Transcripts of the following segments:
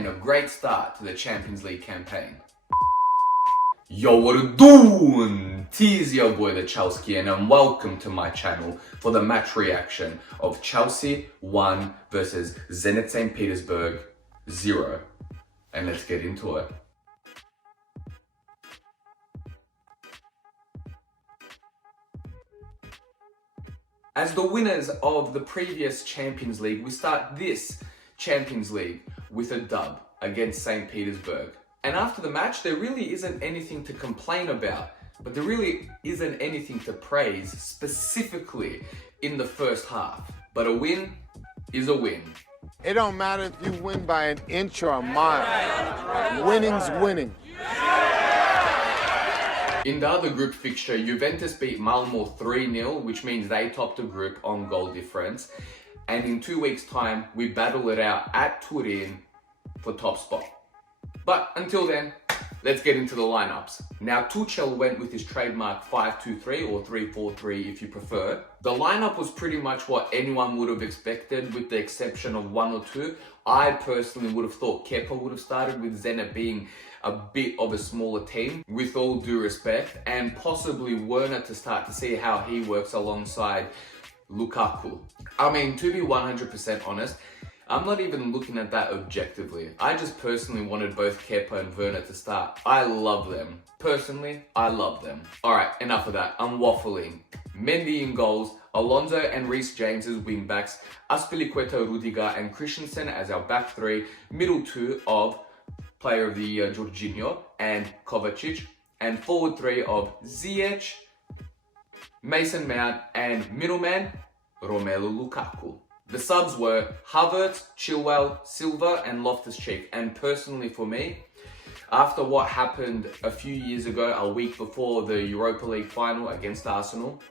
and a great start to the Champions League campaign. Yo, what it doing? Tis your boy the Chelskian, and welcome to my channel for the match reaction of Chelsea 1 versus Zenit St. Petersburg 0. And let's get into it. As the winners of the previous Champions League, we start this Champions League with a dub against St. Petersburg. And after the match, there really isn't anything to complain about, but there really isn't anything to praise specifically in the first half. But a win is a win. It don't matter if you win by an inch or a mile. Winning's winning. In the other group fixture, Juventus beat Malmo 3-0, which means they topped the group on goal difference. And in 2 weeks' time, we battle it out at Turin for top spot. But until then, let's get into the lineups. Now, Tuchel went with his trademark 5-2-3 or 3-4-3 if you prefer. The lineup was pretty much what anyone would have expected with the exception of one or two. I personally would have thought Kepa would have started, with Zenit being a bit of a smaller team, with all due respect, and possibly Werner to start to see how he works alongside Lukaku. I mean, to be 100% honest, I'm not even looking at that objectively. I just personally wanted both Kepa and Werner to start. I love them. Personally, I love them. Alright, enough of that. I'm waffling. Mendy in goals, Alonso and Reece James as wingbacks, Azpilicueta, Rudiger and Christensen as our back three, middle two of player of the year Jorginho and Kovacic, and forward three of Ziyech, Mason Mount and middleman Romelu Lukaku. The subs were Havertz, Chilwell, Silva and Loftus-Cheek. And personally for me, after what happened a few years ago, a week before the Europa League final against Arsenal,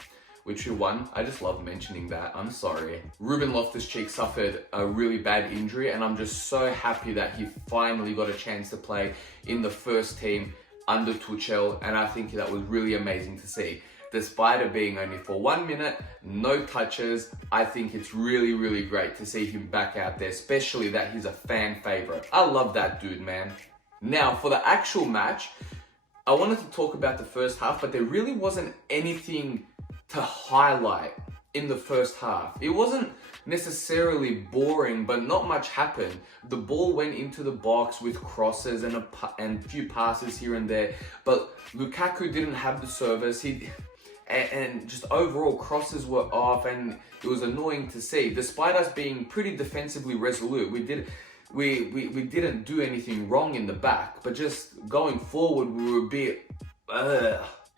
which we won, I just love mentioning that, I'm sorry. Ruben Loftus-Cheek suffered a really bad injury, and I'm just so happy that he finally got a chance to play in the first team under Tuchel, and I think that was really amazing to see. Despite it being only for 1 minute, no touches, I think it's really, really great to see him back out there, especially that he's a fan favorite. I love that dude, man. Now, for the actual match, I wanted to talk about the first half, but there really wasn't anything to highlight in the first half. It wasn't necessarily boring, but not much happened. The ball went into the box with crosses and a few passes here and there, but Lukaku didn't have the service. And just overall crosses were off, and it was annoying to see. Despite us being pretty defensively resolute, we didn't do anything wrong in the back, but just going forward we were a bit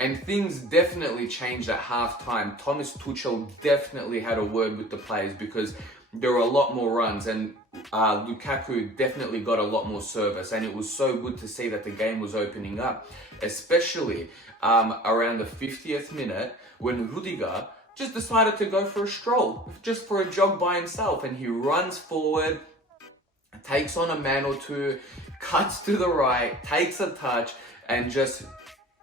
And things definitely changed at halftime. Thomas Tuchel definitely had a word with the players because there were a lot more runs, and Lukaku definitely got a lot more service, and it was so good to see that the game was opening up, especially around the 50th minute when Rudiger just decided to go for a stroll, just for a jog by himself, and he runs forward, takes on a man or two, cuts to the right, takes a touch, and just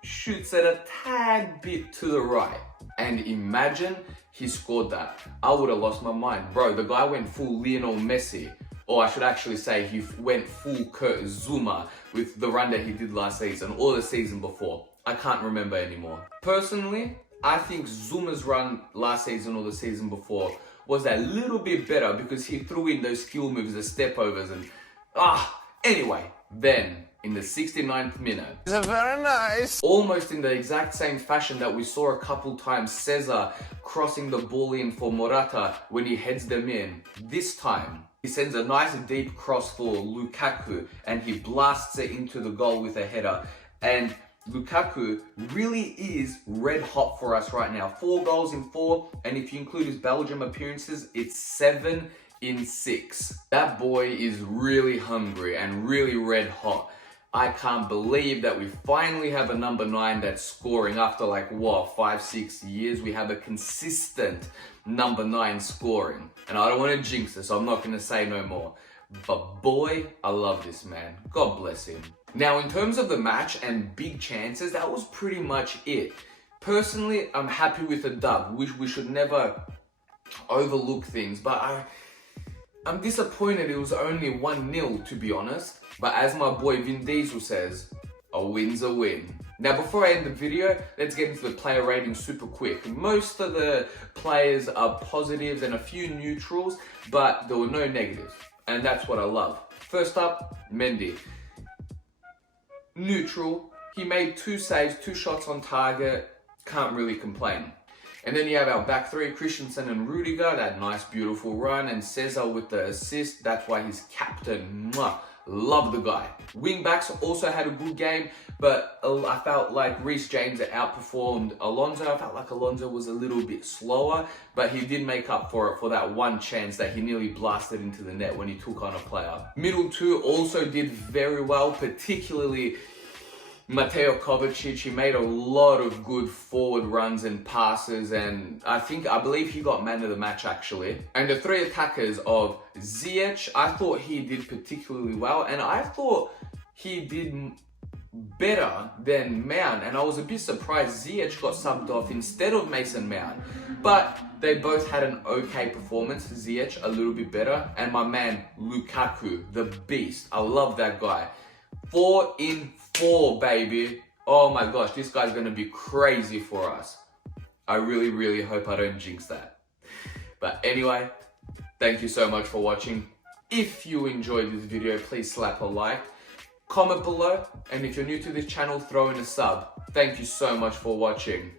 shoots it a tad bit to the right. And imagine he scored that. I would have lost my mind. Bro, the guy went full Lionel Messi. Or I should actually say he went full Kurt Zuma with the run that he did last season or the season before. I can't remember anymore. Personally, I think Zuma's run last season or the season before was a little bit better because he threw in those skill moves, the step overs, and anyway, then in the 69th minute, Very nice. almost in the exact same fashion that we saw a couple times Cesar crossing the ball in for Morata when he heads them in, this time he sends a nice deep cross for Lukaku and he blasts it into the goal with a header. And Lukaku really is red hot for us right now. 4 goals in 4, and if you include his Belgium appearances, it's 7 in 6. That boy is really hungry and really red hot. I can't believe that we finally have a number 9 that's scoring after 5-6 years. We have a consistent number 9 scoring. And I don't want to jinx it, so I'm not going to say no more. But boy, I love this man. God bless him. Now, in terms of the match and big chances, that was pretty much it. Personally, I'm happy with the dub. We should never overlook things, but I'm disappointed it was only 1-0 to be honest. But as my boy Vin Diesel says, a win's a win. Now before I end the video, let's get into the player ratings super quick. Most of the players are positives and a few neutrals, but there were no negatives. And that's what I love. First up, Mendy. Neutral. He made 2 saves, 2 shots on target. Can't really complain. And then you have our back three, Christensen and Rudiger, that nice beautiful run, and Cesar with the assist. That's why he's captain. Mwah. Love the guy. Wing backs also had a good game, but I felt like Reece James outperformed Alonso. I felt like Alonso was a little bit slower, but he did make up for it for that one chance that he nearly blasted into the net when he took on a player. Middle two also did very well, particularly Mateo Kovacic. He made a lot of good forward runs and passes, and I believe he got man of the match actually. And the 3 attackers of Ziyech, I thought he did particularly well, and I thought he did better than Mount, and I was a bit surprised Ziyech got subbed off instead of Mason Mount. But they both had an okay performance. Ziyech a little bit better, and my man Lukaku, the beast. I love that guy. 4 in 4, baby. Oh my gosh, this guy's gonna be crazy for us. I really, really hope I don't jinx that. But anyway, thank you so much for watching. If you enjoyed this video, please slap a like, comment below, and if you're new to this channel, throw in a sub. Thank you so much for watching.